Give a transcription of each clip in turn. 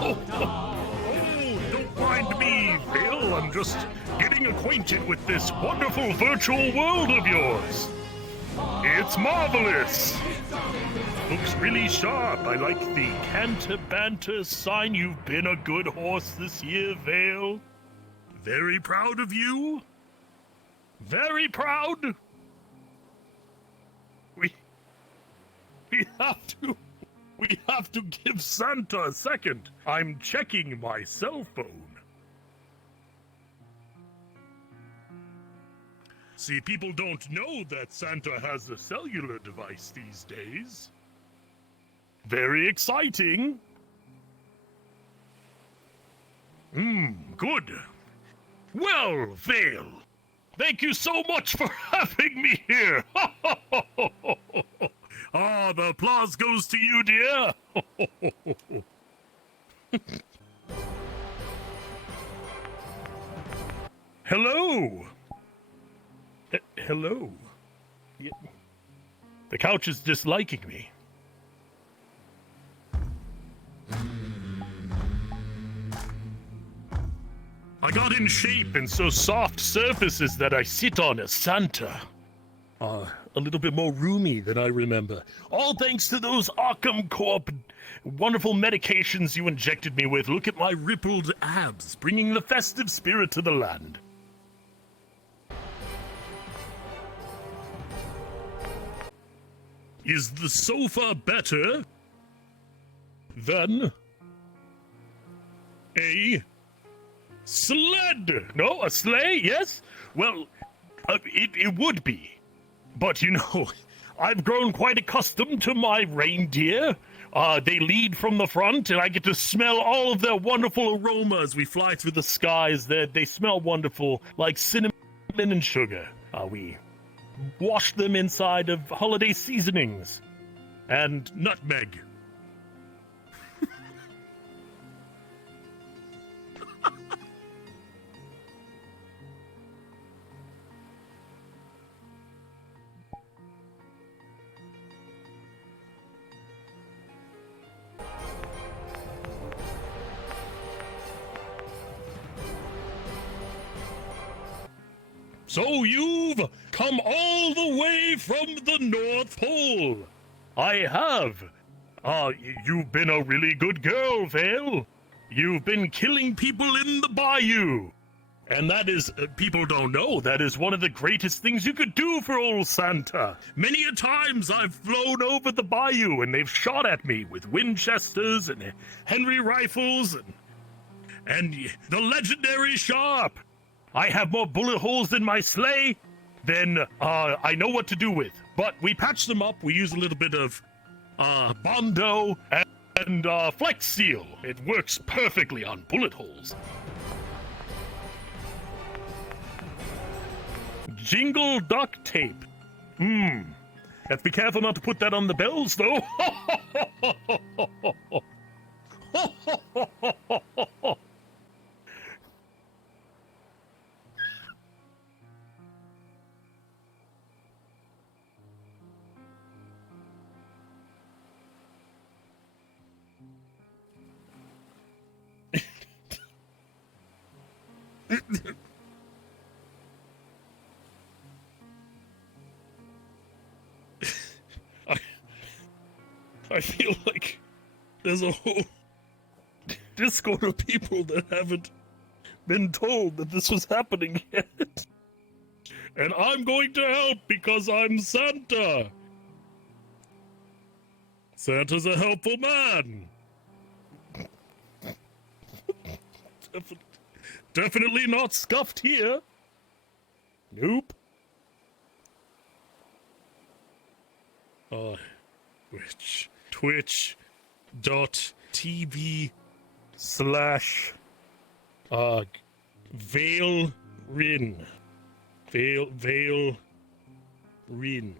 Don't mind me, Phil. I'm just getting acquainted with this wonderful virtual world of yours. It's marvelous. Looks really sharp. I like the Canter Banter sign. You've been a good horse this year, Vale. Very proud of you. Very proud. We have to give Santa a second. I'm checking my cell phone. See, people don't know that Santa has a cellular device these days. Very exciting. Good. Well, Vale, thank you so much for having me here. Ah, the applause goes to you, dear. Hello. Hello. Yeah. The couch is disliking me. I got in shape and so soft surfaces that I sit on as Santa. A little bit more roomy than I remember. All thanks to those Occam corp wonderful medications you injected me with. Look at my rippled abs, bringing the festive spirit to the land. Is the sofa better than a sled? No, a sleigh, yes? Well, it would be. But, you know, I've grown quite accustomed to my reindeer. They lead from the front, and I get to smell all of their wonderful aroma as we fly through the skies. They smell wonderful, like cinnamon and sugar. We wash them inside of holiday seasonings and nutmeg. So you've come all the way from the North Pole. I have. You've been a really good girl, Vale. You've been killing people in the bayou. And that is, people don't know, that is one of the greatest things you could do for old Santa. Many a times I've flown over the bayou and they've shot at me with Winchesters and Henry rifles and the legendary Sharp. I have more bullet holes in my sleigh than I know what to do with. But we patch them up. We use a little bit of Bondo and Flex Seal. It works perfectly on bullet holes. Jingle duct tape. Have to be careful not to put that on the bells, though. I feel like there's a whole Discord of people that haven't been told that this was happening yet. And I'm going to help because I'm Santa. Santa's a helpful man. Definitely not scuffed here. Nope. Twitch.tv/Vale Rin.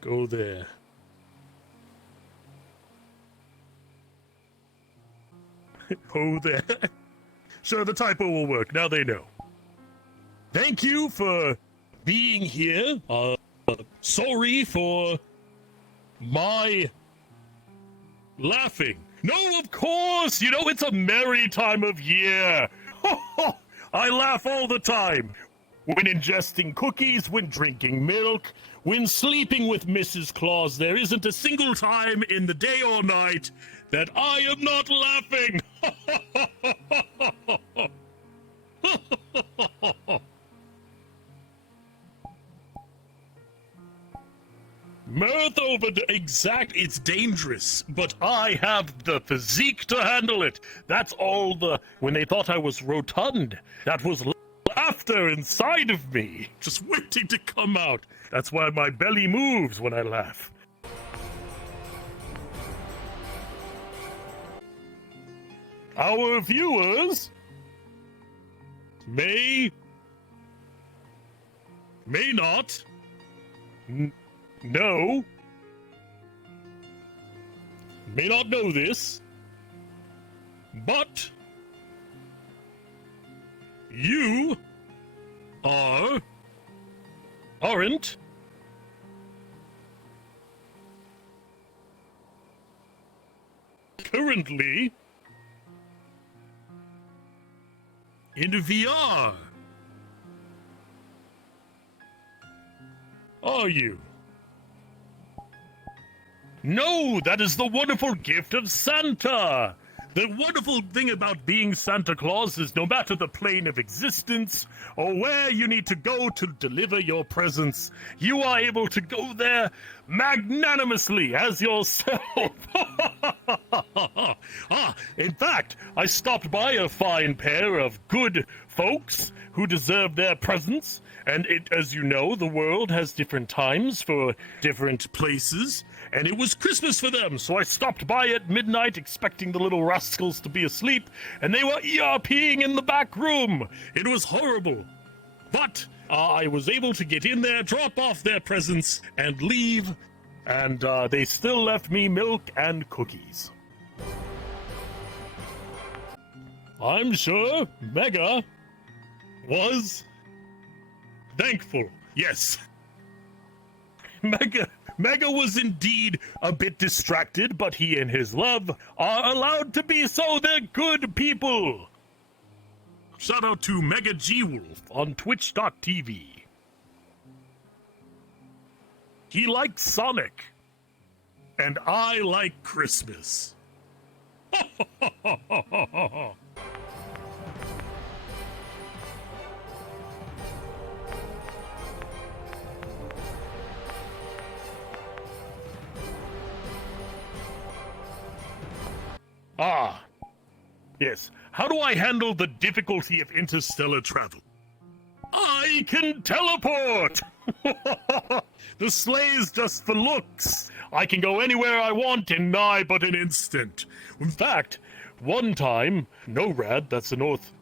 Go there. Oh, there. Sure, the typo will work. Now they know. Thank you for being here. Sorry for My laughing. No, of course! You know, it's a merry time of year. I laugh all the time. When ingesting cookies, when drinking milk, when sleeping with Mrs. Claus, there isn't a single time in the day or night that I am not laughing. Mirth over it's dangerous, but I have the physique to handle it. That's all when they thought I was rotund, that was laughter inside of me, just waiting to come out. That's why my belly moves when I laugh. Our viewers may not know, may not know this, but you aren't currently in VR. Are you? No, that is the wonderful gift of Santa. The wonderful thing about being Santa Claus is no matter the plane of existence or where you need to go to deliver your presents, you are able to go there magnanimously as yourself. In fact, I stopped by a fine pair of good folks who deserve their presents, and as you know, the world has different times for different places, and it was Christmas for them, so I stopped by at midnight expecting the little rascals to be asleep, and they were ERPing in the back room. It was horrible. But I was able to get in there, drop off their presents, and leave, and they still left me milk and cookies. I'm sure Mega was thankful. Yes. Mega was indeed a bit distracted, but he and his love are allowed to be so. They're good people. Shout out to Mega G Wolf on Twitch.tv. He likes Sonic, and I like Christmas. Yes. How do I handle the difficulty of interstellar travel? I can teleport! The sleigh is just for looks. I can go anywhere I want in nigh but an instant. In fact, one time, NORAD, that's the North...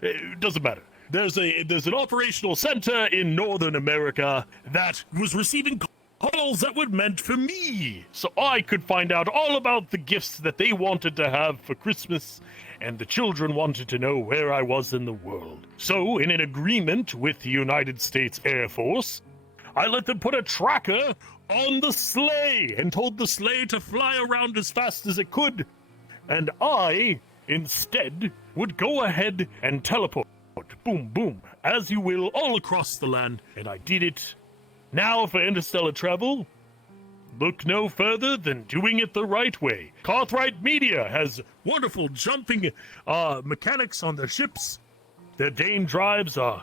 It doesn't matter. There's an operational center in Northern America that was receiving calls that were meant for me, so I could find out all about the gifts that they wanted to have for Christmas, and the children wanted to know where I was in the world. So, in an agreement with the United States Air Force, I let them put a tracker on the sleigh and told the sleigh to fly around as fast as it could, and I, instead, would go ahead and teleport, boom, boom, as you will, all across the land, and I did it. Now for interstellar travel, look no further than doing it the right way. Cartwright Media has wonderful jumping mechanics on their ships. Their Dane drives are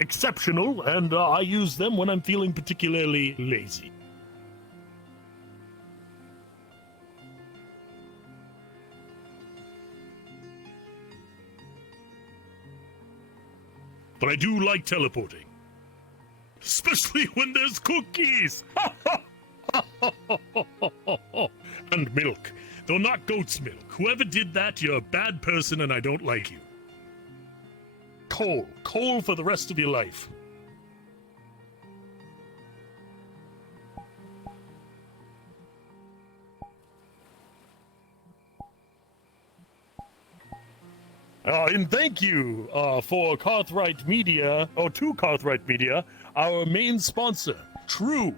exceptional, and I use them when I'm feeling particularly lazy. But I do like teleporting. Especially when there's cookies! And milk. Though not goat's milk. Whoever did that, you're a bad person and I don't like you. Coal. Coal for the rest of your life. And thank you for Cartwright Media, or to Cartwright Media, our main sponsor, True.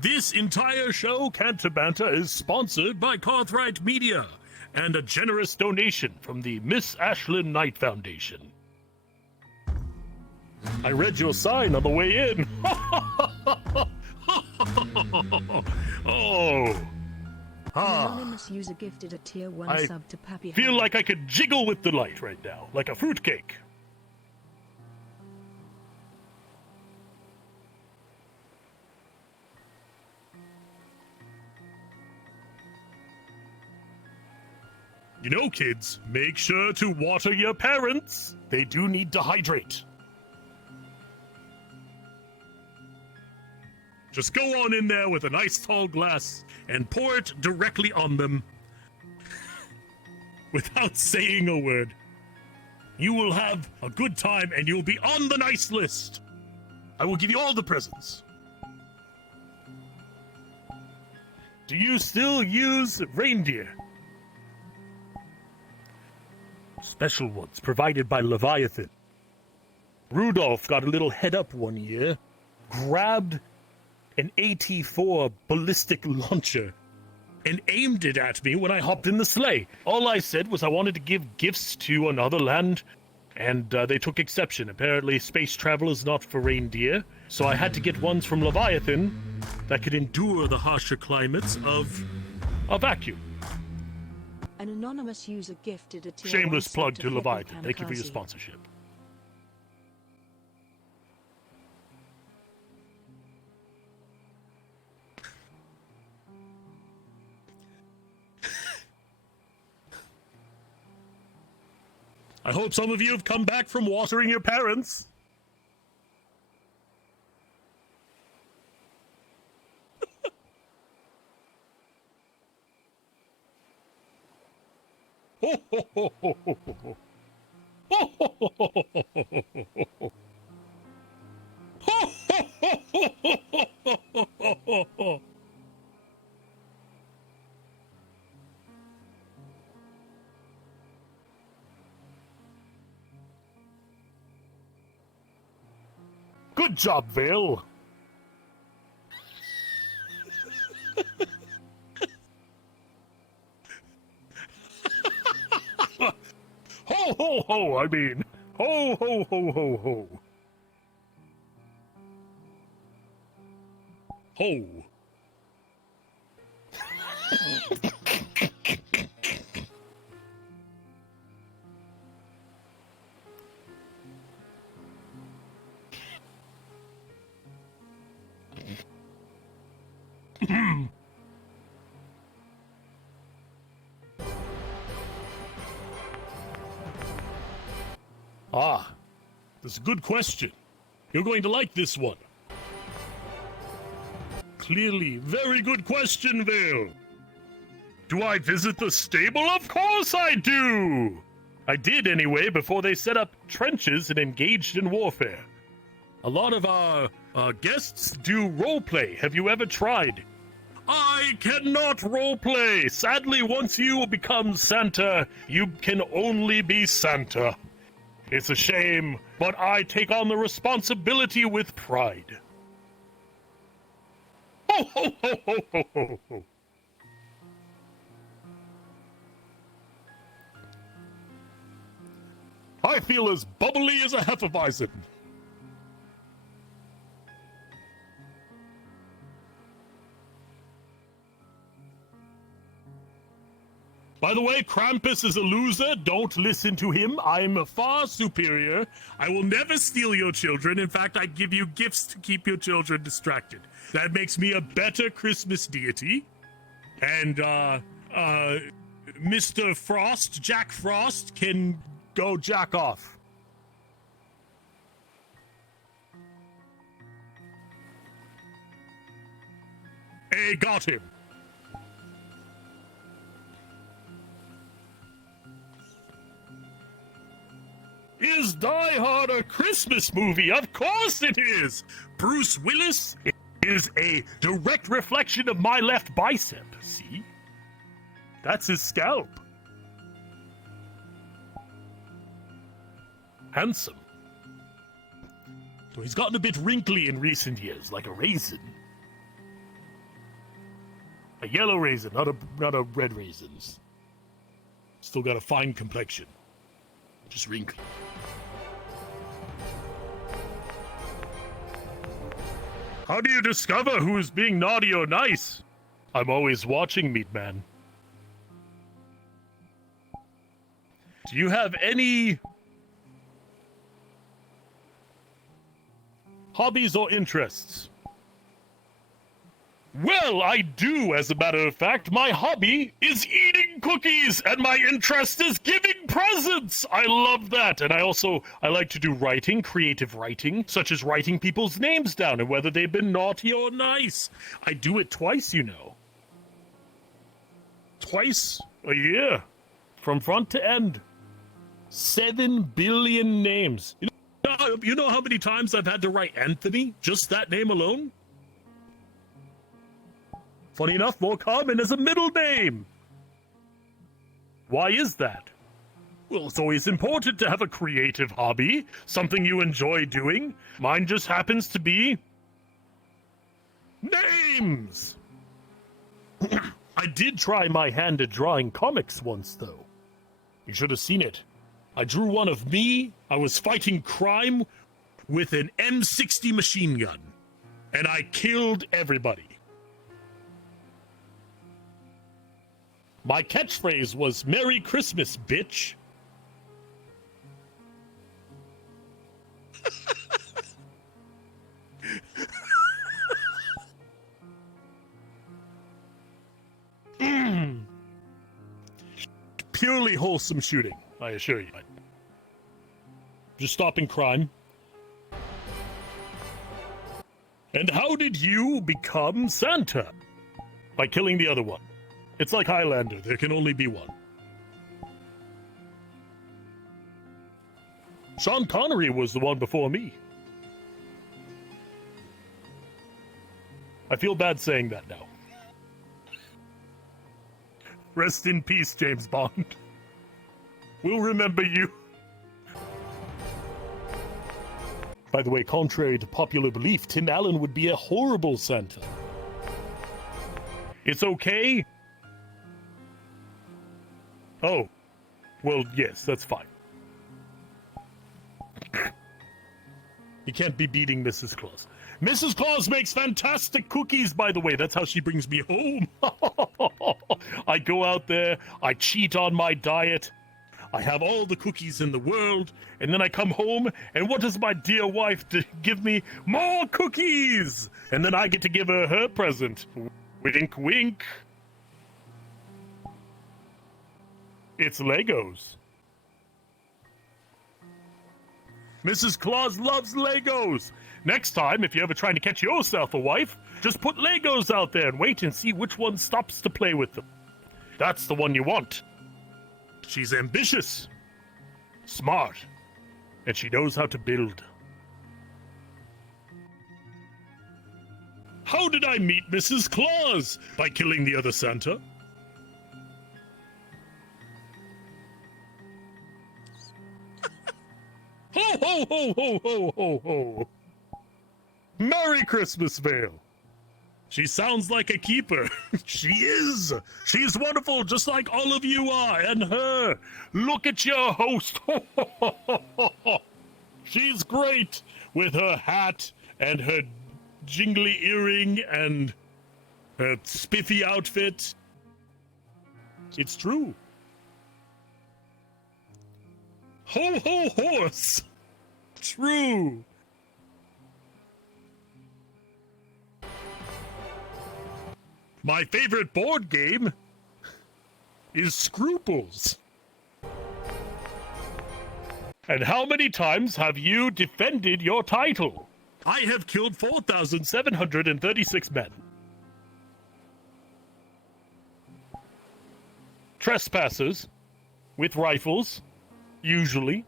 This entire show, Canter Banter, is sponsored by Cartwright Media and a generous donation from the Miss Ashlyn Knight Foundation. I read your sign on the way in. Oh. Anonymous user gifted a tier 1 I sub to Pappy. Feel like I could jiggle with delight right now, like a fruitcake. You know, kids, make sure to water your parents. They do need to hydrate. Just go on in there with a nice tall glass and pour it directly on them without saying a word. You will have a good time and you'll be on the nice list. I will give you all the presents. Do you still use reindeer? Special ones provided by Leviathan. Rudolph got a little head up one year, grabbed an AT-4 ballistic launcher and aimed it at me when I hopped in the sleigh. All I said was I wanted to give gifts to another land, and they took exception. Apparently space travel is not for reindeer, so I had to get ones from Leviathan that could endure the harsher climates of a vacuum. An anonymous user gifted a tier Shameless 1 sub plug to Flippy Leviathan. Thank you for your Kamikaze. sponsorship. I hope some of you have come back from watering your parents. Ho, ho, ho, ho, ho, ho. Ho, ho, ho, ho, ho, ho, ho, ho. Ho, ho, ho, ho, ho, ho, ho, ho, ho. Good job, Vale. Ho, ho, ho, I mean. Ho, ho, ho, ho, ho. Ho. Ah, that's a good question. You're going to like this one. Clearly, very good question, Vale. Do I visit the stable? Of course I do! I did anyway before they set up trenches and engaged in warfare. A lot of our guests do roleplay. Have you ever tried? I cannot roleplay. Sadly, once you become Santa, you can only be Santa. It's a shame, but I take on the responsibility with pride. Ho, ho, ho, ho, ho, ho, ho. I feel as bubbly as a Hefeweizen. By the way, Krampus is a loser. Don't listen to him. I'm far superior. I will never steal your children. In fact, I give you gifts to keep your children distracted. That makes me a better Christmas deity. And, Mr. Frost, Jack Frost, can go jack off. Hey, got him. Is Die Hard a Christmas movie? Of course it is! Bruce Willis is a direct reflection of my left bicep, see? That's his scalp. Handsome. Though he's gotten a bit wrinkly in recent years, like a raisin. A yellow raisin, not a red raisins. Still got a fine complexion. Just wrinkly. How do you discover who is being naughty or nice? I'm always watching, Meat Man. Do you have any hobbies or interests? Well, I do, as a matter of fact. My hobby is eating cookies, and my interest is giving presents. I love that. And I like to do writing, creative writing, such as writing people's names down and whether they've been naughty or nice. I do it twice, you know. Twice a year, from front to end. 7 billion names. You know how many times I've had to write Anthony? Just that name alone? Funny enough, more common as a middle name. Why is that? Well, it's always important to have a creative hobby, something you enjoy doing. Mine just happens to be names. I did try my hand at drawing comics once, though. You should have seen it. I drew one of me. I was fighting crime with an M60 machine gun, and I killed everybody. My catchphrase was, "Merry Christmas, bitch." Purely wholesome shooting, I assure you. Just stopping crime. And how did you become Santa? By killing the other one. It's like Highlander, there can only be one. Sean Connery was the one before me. I feel bad saying that now. Rest in peace, James Bond. We'll remember you. By the way, contrary to popular belief, Tim Allen would be a horrible Santa. It's okay. Oh, well, yes, that's fine. You can't be beating Mrs. Claus. Mrs. Claus makes fantastic cookies, by the way. That's how she brings me home. I go out there, I cheat on my diet, I have all the cookies in the world, and then I come home, and what does my dear wife give me? More cookies! And then I get to give her her present. Wink, wink. It's Legos. Mrs. Claus loves Legos. Next time, if you're ever trying to catch yourself a wife, just put Legos out there and wait and see which one stops to play with them. That's the one you want. She's ambitious, smart, and she knows how to build. How did I meet Mrs. Claus? By killing the other Santa. Ho, ho, ho, ho, ho, ho, ho. Merry Christmas, Vale. She sounds like a keeper. She is. She's wonderful, just like all of you are, and her. Look at your host. She's great with her hat and her jingly earring and her spiffy outfit. It's true. Ho, ho, horse. True. My favorite board game is Scruples. And how many times have you defended your title? I have killed 4,736 men. Trespassers with rifles, usually.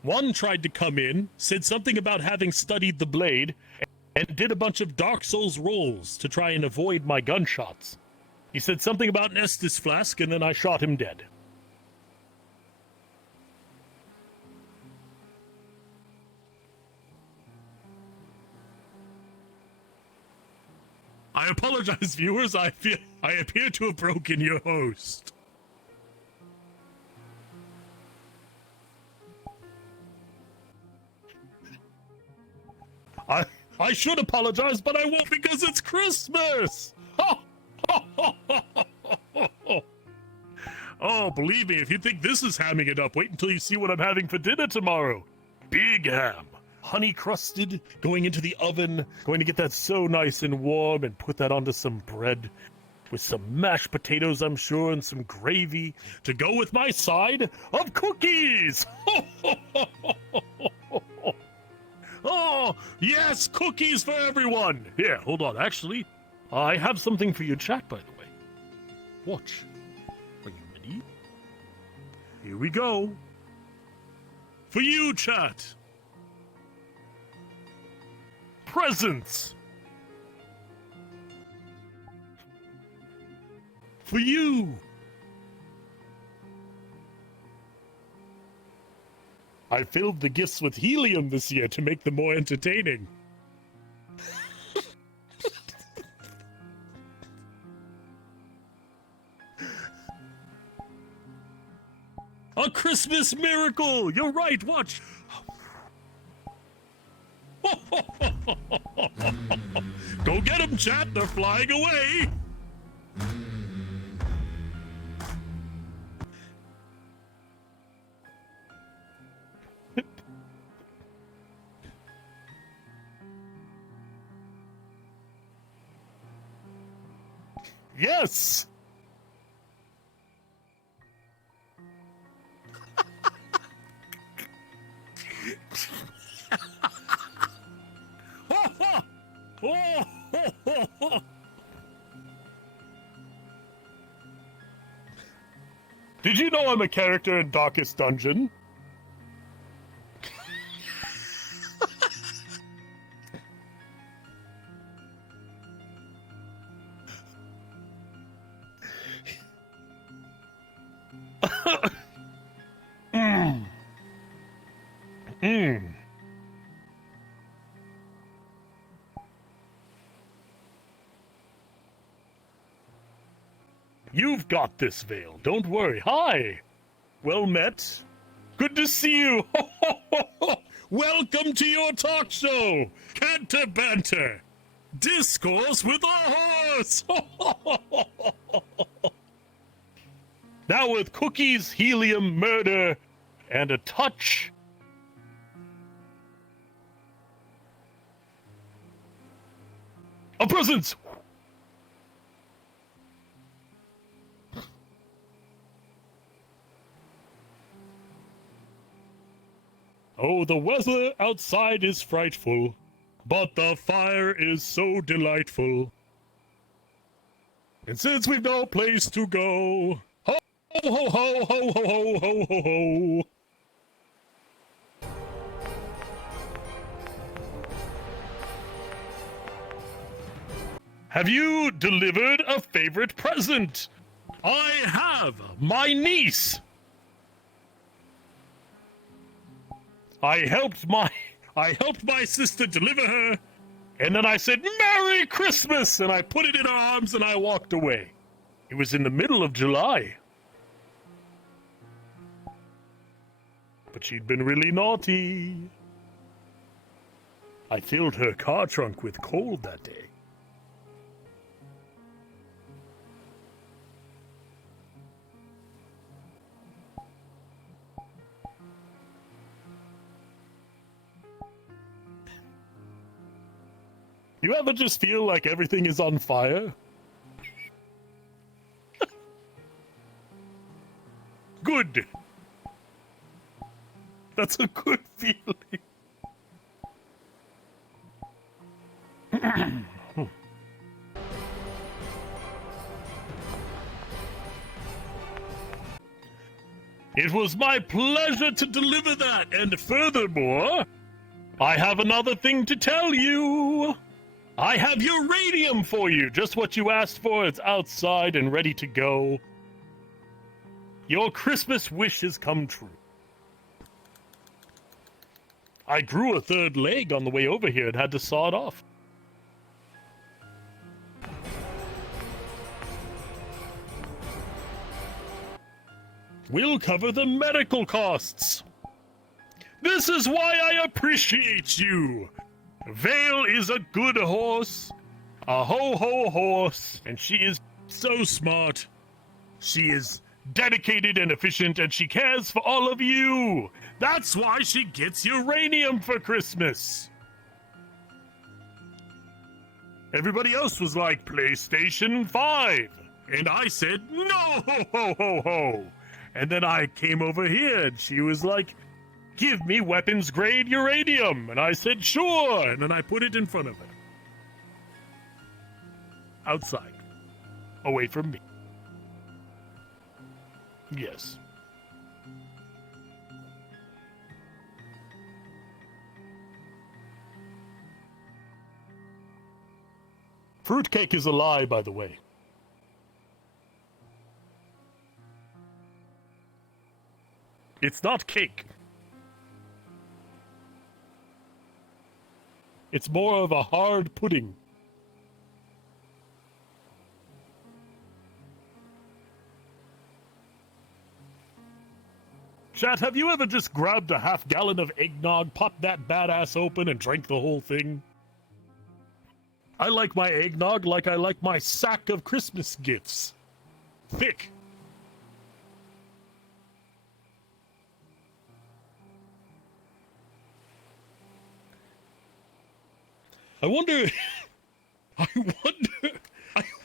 One tried to come in, said something about having studied the blade, and did a bunch of Dark Souls rolls to try and avoid my gunshots. He said something about an Estus flask, and then I shot him dead. I apologize, viewers. I appear to have broken your host. I should apologize, but I won't because it's Christmas! Oh, believe me, if you think this is hamming it up, wait until you see what I'm having for dinner tomorrow. Big ham. Honey crusted, going into the oven, going to get that so nice and warm and put that onto some bread with some mashed potatoes, I'm sure, and some gravy to go with my side of cookies. Oh, yes, cookies for everyone. Here, hold on. Actually, I have something for your chat, by the way. Watch. Are you ready? Here we go. For you, chat. Presents. For you. I filled the gifts with helium this year to make them more entertaining. A Christmas miracle! You're right, watch! Go get them, chat! They're flying away! Yes! Did you know I'm a character in Darkest Dungeon? You've got this, Vale. Don't worry. Hi. Well met. Good to see you. Welcome to your talk show, Canter Banter. Discourse with a horse. Now with cookies, helium, murder, and a touch of presents. Oh, the weather outside is frightful, but the fire is so delightful. And since we've no place to go, ho ho ho ho ho ho ho ho ho. Have you delivered a favorite present? I have, my niece. I helped my sister deliver her, and then I said, "Merry Christmas!" and I put it in her arms and I walked away. It was in the middle of July. But she'd been really naughty. I filled her car trunk with coal that day. You ever just feel like everything is on fire? Good. That's a good feeling. It was my pleasure to deliver that, and furthermore, I have another thing to tell you. I have uranium for you, just what you asked for. It's outside and ready to go. Your Christmas wish has come true. I grew a third leg on the way over here and had to saw it off. will cover the medical costs. This is why I appreciate you. Vale is a good horse, a ho-ho horse, and she is so smart. She is dedicated and efficient, and she cares for all of you. That's why she gets uranium for Christmas. Everybody else was like, PlayStation 5. And I said, no, ho, ho, ho, ho. And then I came over here, and she was like, give me weapons-grade uranium. And I said, sure. And then I put it in front of her. Outside. Away from me. Yes. Fruitcake is a lie, by the way. It's not cake. It's more of a hard pudding. Chat, have you ever just grabbed a half-gallon of eggnog, popped that badass open, and drank the whole thing? I like my eggnog like I like my sack of Christmas gifts. Thick. I wonder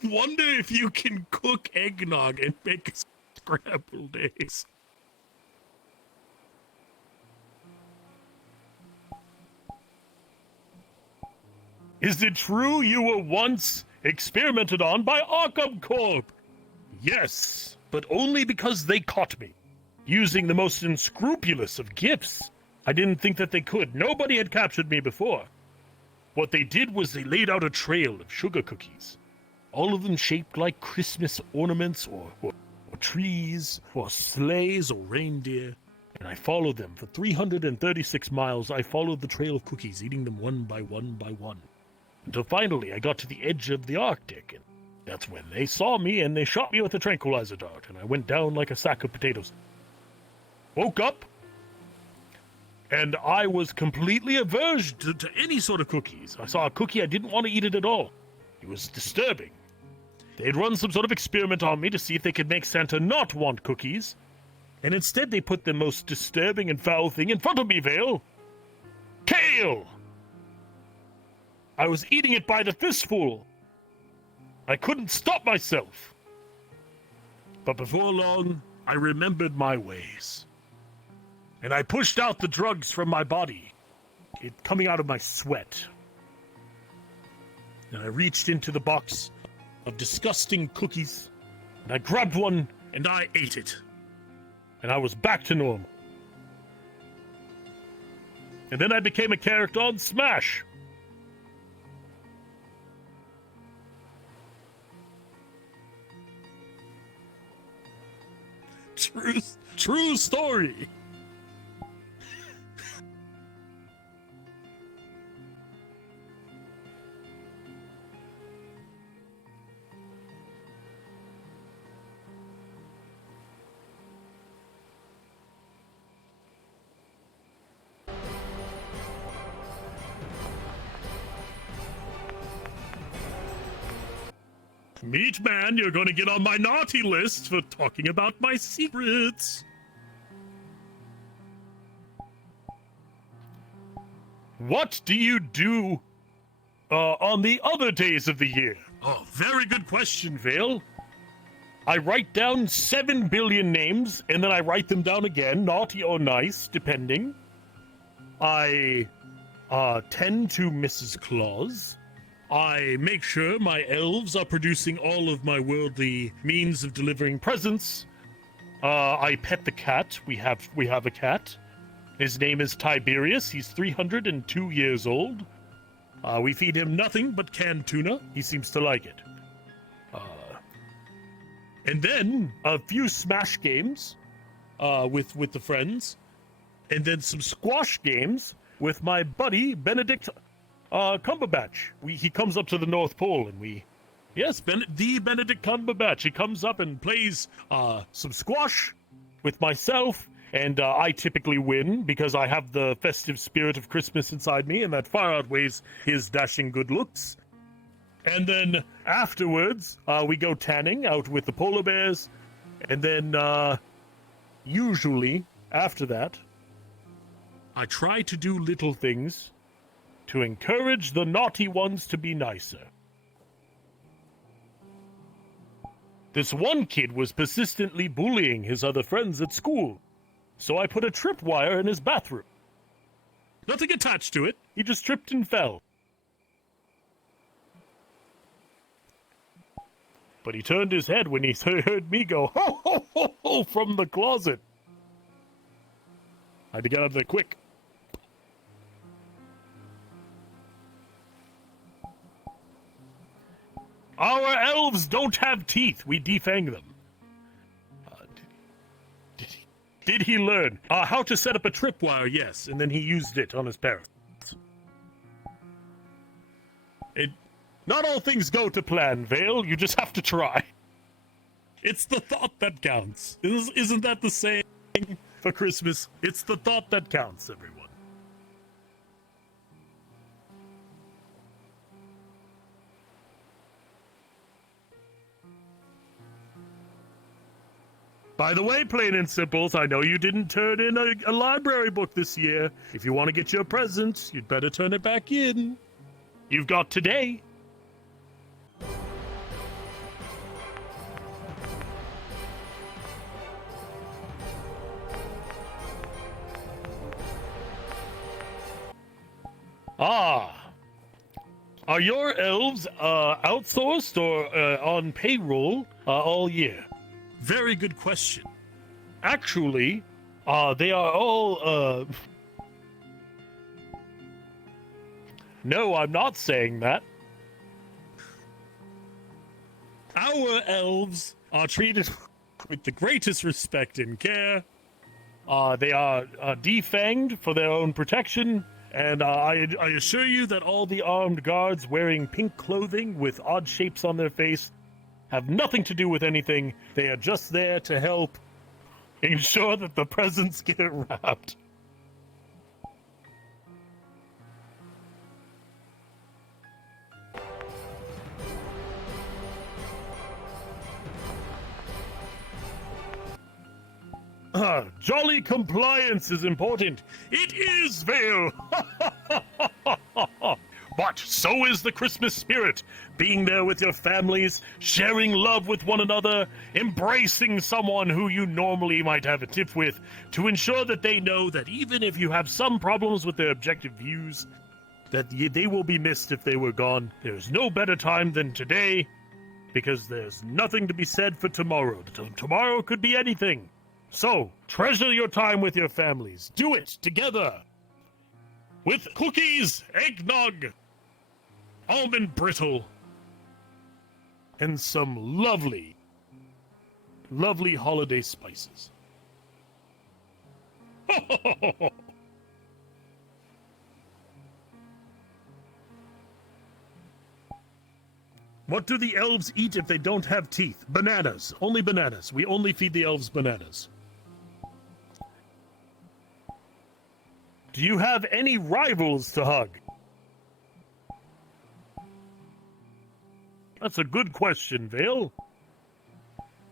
if you can cook eggnog and make scrambled eggs. Is it true you were once experimented on by Occam Corp? Yes, but only because they caught me, using the most unscrupulous of gifts. I didn't think that they could. Nobody had captured me before. What they did was they laid out a trail of sugar cookies, all of them shaped like Christmas ornaments or trees or sleighs or reindeer. And I followed them for 336 miles. I followed the trail of cookies, eating them one by one by one. Until finally I got to the edge of the Arctic, and that's when they saw me and they shot me with a tranquilizer dart, and I went down like a sack of potatoes. Woke up, and I was completely averse to any sort of cookies. I saw a cookie, I didn't want to eat it at all. It was disturbing. They'd run some sort of experiment on me to see if they could make Santa not want cookies, and instead they put the most disturbing and foul thing in front of me, Vale. Kale! I was eating it by the fistful. I couldn't stop myself. But before long, I remembered my ways. And I pushed out the drugs from my body, it coming out of my sweat. And I reached into the box of disgusting cookies, and I grabbed one, and I ate it. And I was back to normal. And then I became a character on Smash. True story. Meat man, you're gonna get on my naughty list for talking about my secrets. What do you do on the other days of the year? Oh, very good question, Vale. I write down 7 billion names, and then I write them down again, naughty or nice, depending. I tend to Mrs. Claus. I make sure my elves are producing all of my worldly means of delivering presents. I pet the cat. We have a cat. His name is Tiberius. He's 302 years old. We feed him nothing but canned tuna. He seems to like it. And then a few Smash games with the friends. And then some squash games with my buddy Benedict Cumberbatch. He comes up to the North Pole, and the Benedict Cumberbatch. He comes up and plays some squash, with myself, and I typically win because I have the festive spirit of Christmas inside me, and that far outweighs his dashing good looks. And then afterwards, we go tanning out with the polar bears, and then usually after that, I try to do little things to encourage the naughty ones to be nicer. This one kid was persistently bullying his other friends at school, so I put a tripwire in his bathroom. Nothing attached to it, he just tripped and fell. But he turned his head when he heard me go, ho, ho, ho, ho, from the closet. I had to get out of there quick. Our elves don't have teeth. We defang them. Did he learn? How to set up a tripwire, yes. And then he used it on his parents. Not all things go to plan, Vale. You just have to try. It's the thought that counts. Isn't that the saying for Christmas? It's the thought that counts, everyone. By the way, Plain and Simples, I know you didn't turn in a library book this year. If you want to get your presents, you'd better turn it back in. You've got today. Are your elves outsourced or on payroll all year? Very good question. Actually, they are all, No, I'm not saying that. Our elves are treated with the greatest respect and care. They are defanged for their own protection, and I assure you that all the armed guards wearing pink clothing with odd shapes on their face have nothing to do with anything. They are just there to help ensure that the presents get wrapped. Jolly compliance is important. It is, Vale! But so is the Christmas spirit. Being there with your families, sharing love with one another, embracing someone who you normally might have a tiff with, to ensure that they know that even if you have some problems with their objective views, that they will be missed if they were gone. There's no better time than today, because there's nothing to be said for tomorrow. Tomorrow could be anything. So, treasure your time with your families. Do it together. With cookies, eggnog, almond brittle, and some lovely, lovely holiday spices. What do the elves eat if they don't have teeth? Bananas. Only bananas. We only feed the elves bananas. Do you have any rivals to hug? That's a good question, Vale.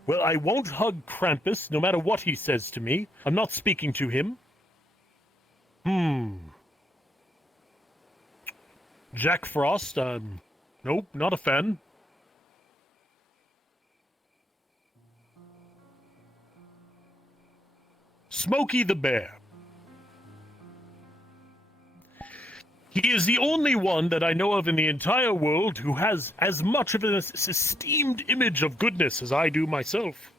Well, I won't hug Krampus, no matter what he says to me. I'm not speaking to him. Jack Frost, nope, not a fan. Smokey the Bear. He is the only one that I know of in the entire world who has as much of an esteemed image of goodness as I do myself.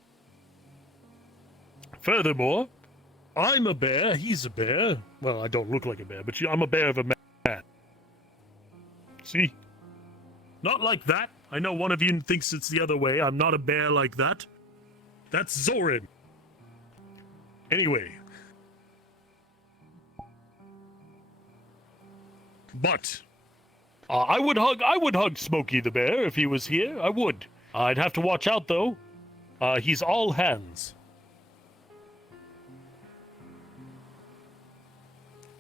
Furthermore, I'm a bear, he's a bear. Well, I don't look like a bear, but I'm a bear of a man. See? Not like that. I know one of you thinks it's the other way. I'm not a bear like that. That's Zorin. Anyway. But I would hug Smokey the Bear if he was here. I would. I'd have to watch out though. He's all hands.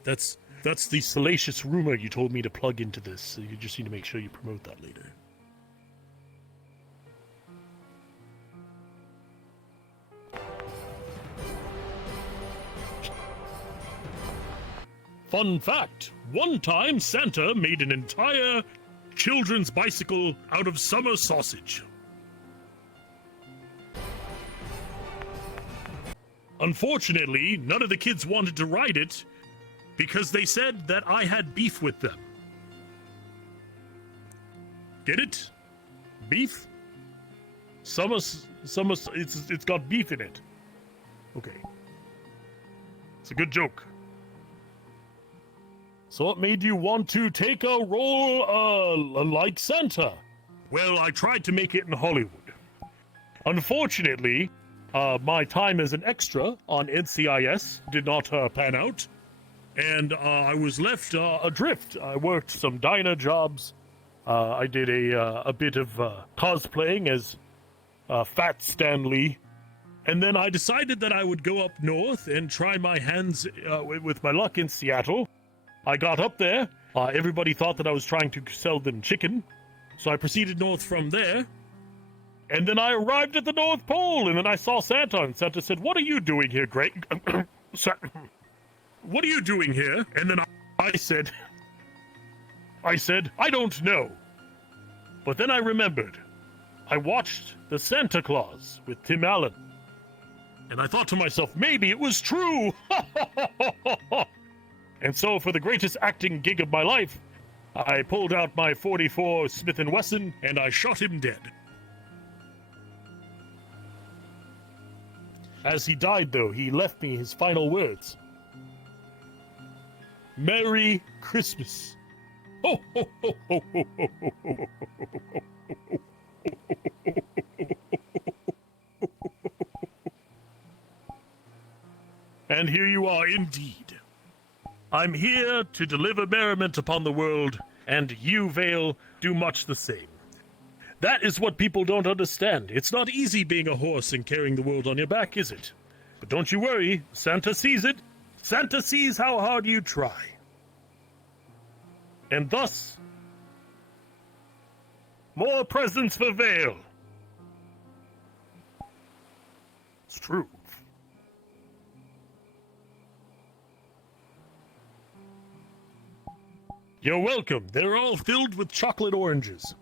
That's the salacious rumor you told me to plug into this, so you just need to make sure you promote that later. Fun fact, one time Santa made an entire children's bicycle out of summer sausage. Unfortunately, none of the kids wanted to ride it because they said that I had beef with them. Get it? Beef? It's got beef in it. Okay. It's a good joke. So what made you want to take a role like Santa? Well, I tried to make it in Hollywood. Unfortunately, my time as an extra on NCIS did not pan out, and I was left adrift. I worked some diner jobs. I did a bit of cosplaying as Fat Stanley, and then I decided that I would go up north and try my hands with my luck in Seattle. I got up there. Everybody thought that I was trying to sell them chicken, so I proceeded north from there. And then I arrived at the North Pole, and then I saw Santa, and Santa said, "What are you doing here, Greg?" "What are you doing here?" And then I said, "I don't know." But then I remembered. I watched The Santa Claus with Tim Allen. And I thought to myself, maybe it was true. And so for the greatest acting gig of my life, I pulled out my .44 Smith & Wesson, and I shot him dead. As he died, though, he left me his final words. "Merry Christmas." Ho, ho, ho, ho, ho, ho, ho, ho, ho. And here you are indeed. I'm here to deliver merriment upon the world, and you, Vale, do much the same. That is what people don't understand. It's not easy being a horse and carrying the world on your back, is it? But don't you worry, Santa sees it. Santa sees how hard you try. And thus, more presents for Vale. It's true. You're welcome. They're all filled with chocolate oranges.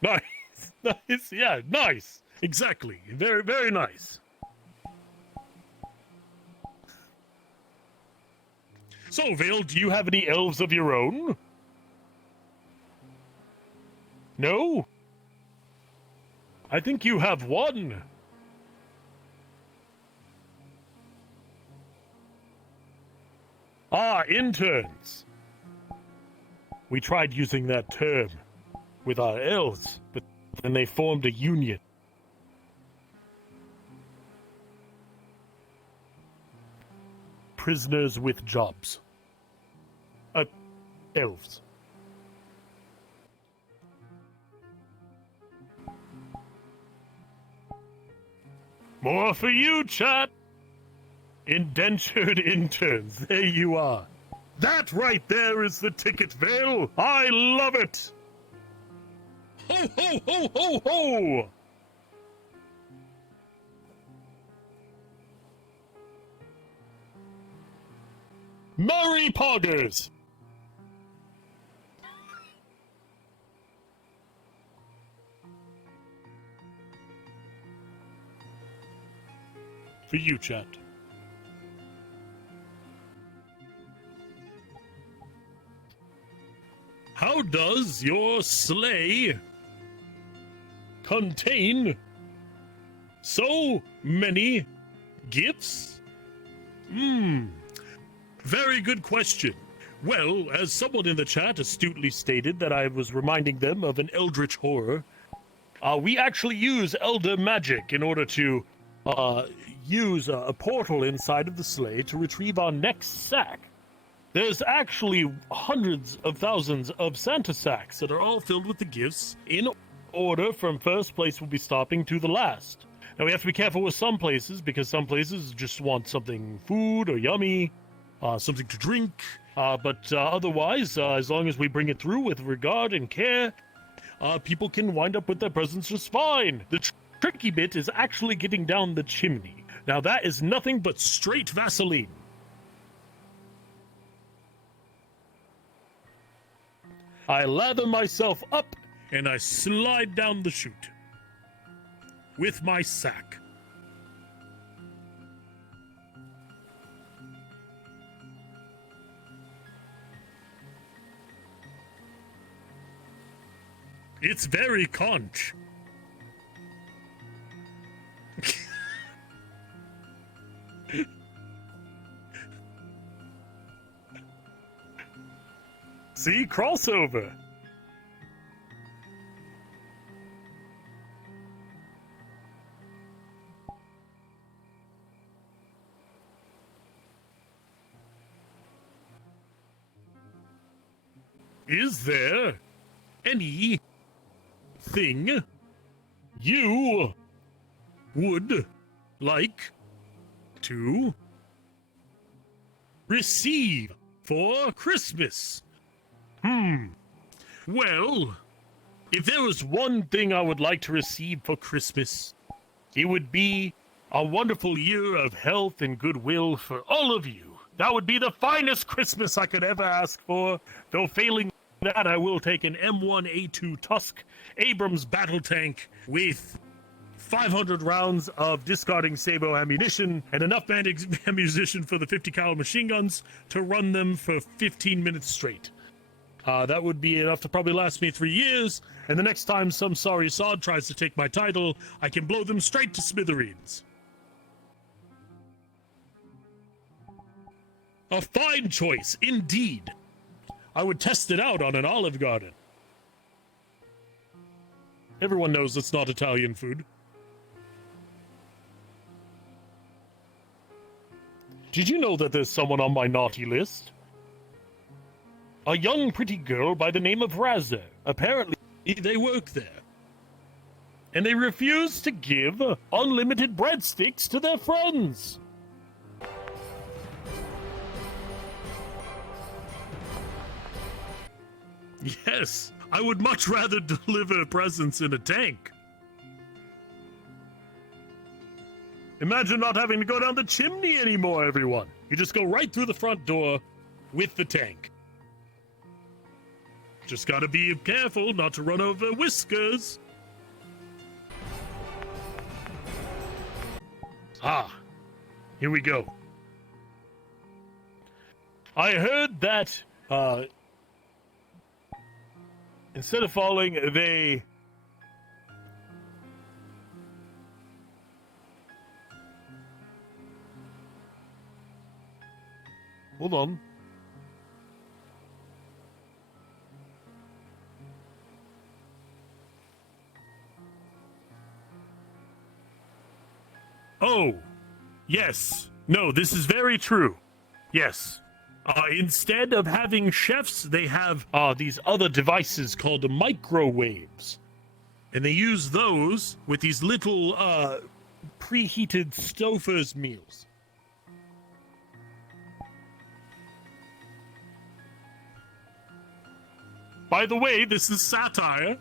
Nice. Nice. Yeah, nice. Exactly. Very, very nice. So, Vale, do you have any elves of your own? No? I think you have one. Ah, interns. We tried using that term with our elves, but then they formed a union. Prisoners with jobs. Elves. More for you, chat. Indentured interns. There you are. That right there is the ticket, Vale. I love it. Ho, ho, ho, ho, ho. Merry Poggers. For you, chat. How does your sleigh contain so many gifts? Very good question. Well, as someone in the chat astutely stated that I was reminding them of an eldritch horror, we actually use elder magic in order to use a portal inside of the sleigh to retrieve our next sack. There's actually hundreds of thousands of Santa sacks that are all filled with the gifts in order from first place we'll be stopping to the last. Now we have to be careful with some places because some places just want something food or yummy, something to drink. But otherwise, as long as we bring it through with regard and care, people can wind up with their presents just fine. The tricky bit is actually getting down the chimney. Now that is nothing but straight Vaseline. I lather myself up and I slide down the chute with my sack. It's very conch. See, crossover. Is there anything you would like to receive for Christmas? Well, if there was one thing I would like to receive for Christmas, it would be a wonderful year of health and goodwill for all of you. That would be the finest Christmas I could ever ask for. Though failing that, I will take an M1A2 Tusk Abrams battle tank with 500 rounds of discarding Sabo ammunition and enough ammunition for the 50 cal machine guns to run them for 15 minutes straight. That would be enough to probably last me 3 years, and the next time some sorry sod tries to take my title, I can blow them straight to smithereens. A fine choice, indeed. I would test it out on an Olive Garden. Everyone knows it's not Italian food. Did you know that there's someone on my naughty list? A young pretty girl by the name of Razza. Apparently, they work there. And they refuse to give unlimited breadsticks to their friends. Yes, I would much rather deliver presents in a tank. Imagine not having to go down the chimney anymore, everyone. You just go right through the front door with the tank. Just gotta be careful not to run over Whiskers. Here we go. I heard that, instead of falling, they... Hold on. Oh, yes. No, this is very true. Yes. Instead of having chefs, they have these other devices called microwaves. And they use those with these little preheated Stouffer's meals. By the way, this is satire.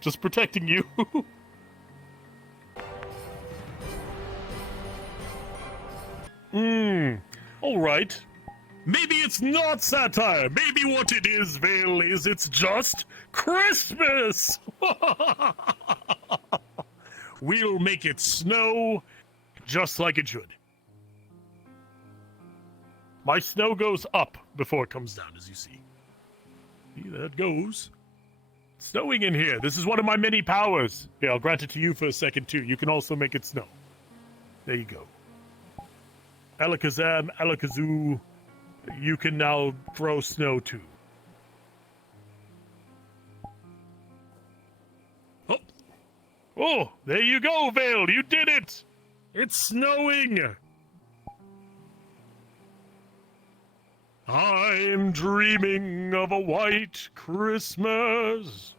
Just protecting you. All right. Maybe it's not satire. Maybe what it is, Vale, is it's just Christmas. We'll make it snow just like it should. My snow goes up before it comes down, as you see. See, there it goes. Snowing in here. This is one of my many powers. Okay, I'll grant it to you for a second, too. You can also make it snow. There you go. Alakazam, Alakazoo. You can now throw snow, too. Oh, there you go, Vale. You did it. It's snowing! I'm dreaming of a white Christmas.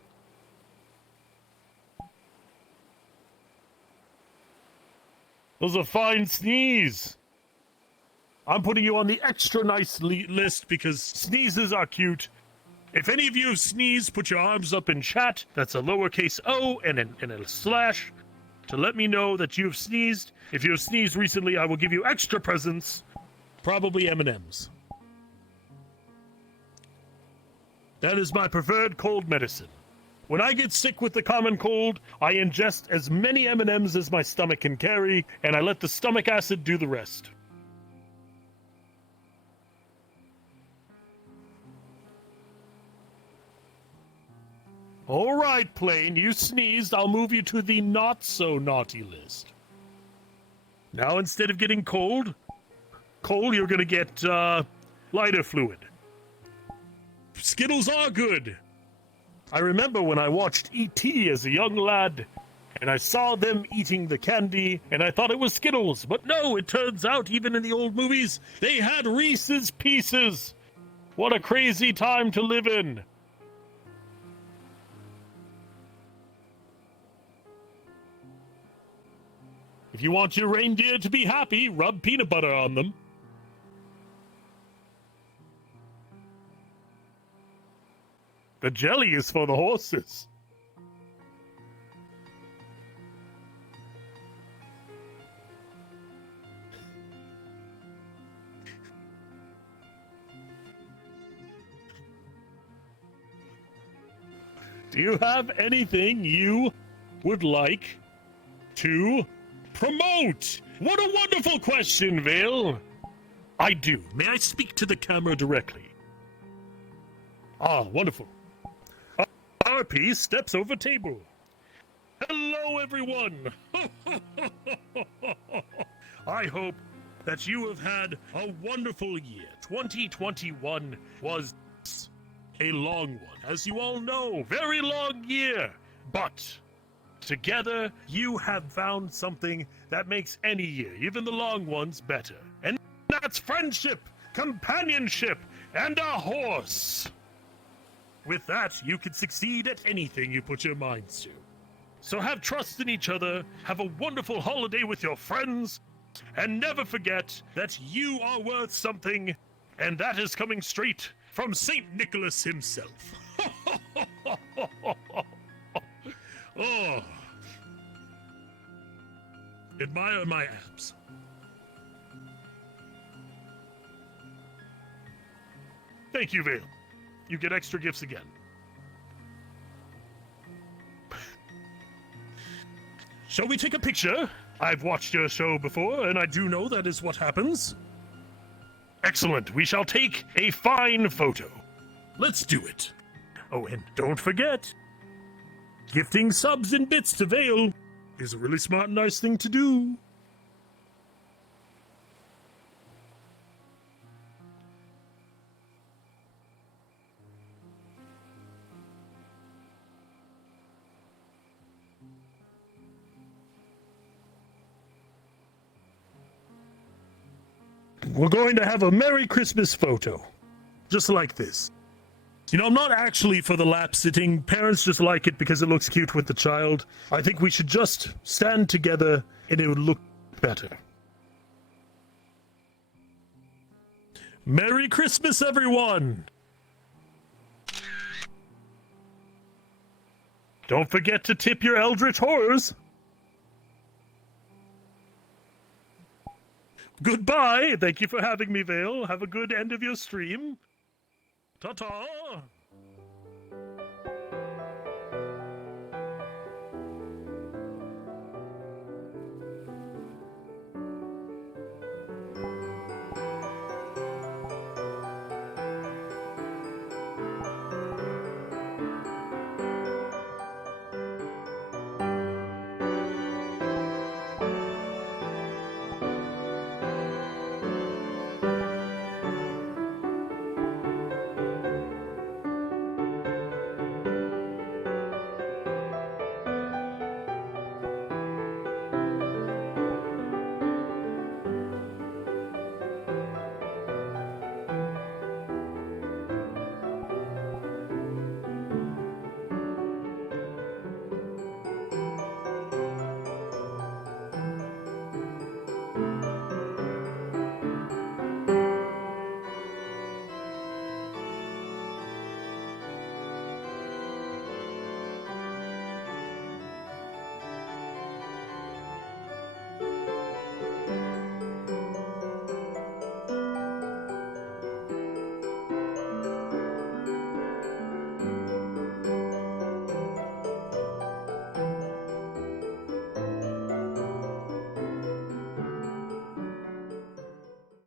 That was a fine sneeze. I'm putting you on the extra nice list because sneezes are cute. If any of you have sneezed, put your arms up in chat. That's a lowercase o and a slash to let me know that you've sneezed. If you have sneezed recently, I will give you extra presents, probably M&Ms. That is my preferred cold medicine. When I get sick with the common cold, I ingest as many M&Ms as my stomach can carry, and I let the stomach acid do the rest. All right, Plane, you sneezed. I'll move you to the not-so-naughty list. Now, instead of getting cold, you're gonna get, lighter fluid. Skittles are good. I remember when I watched E.T. as a young lad, and I saw them eating the candy, and I thought it was Skittles. But no, it turns out, even in the old movies, they had Reese's Pieces. What a crazy time to live in. If you want your reindeer to be happy, rub peanut butter on them. The jelly is for the horses. Do you have anything you would like to promote? What a wonderful question, Vale. I do. May I speak to the camera directly? Ah, wonderful. RP steps over table. Hello, everyone. I hope that you have had a wonderful year. 2021 was a long one. As you all know, very long year. But together, you have found something that makes any year, even the long ones, better. And that's friendship, companionship, and a horse. With that, you can succeed at anything you put your minds to. So have trust in each other, have a wonderful holiday with your friends, and never forget that you are worth something, and that is coming straight from St. Nicholas himself. Oh. Admire my abs. Thank you, Vale. You get extra gifts again. Shall we take a picture? I've watched your show before, and I do know that is what happens. Excellent. We shall take a fine photo. Let's do it. Oh, and don't forget, gifting subs and bits to Vale is a really smart and nice thing to do. We're going to have a Merry Christmas photo. Just like this. You know, I'm not actually for the lap sitting. Parents just like it because it looks cute with the child. I think we should just stand together and it would look better. Merry Christmas, everyone! Don't forget to tip your eldritch horrors. Goodbye. Thank you for having me, Vale. Have a good end of your stream. Ta-ta.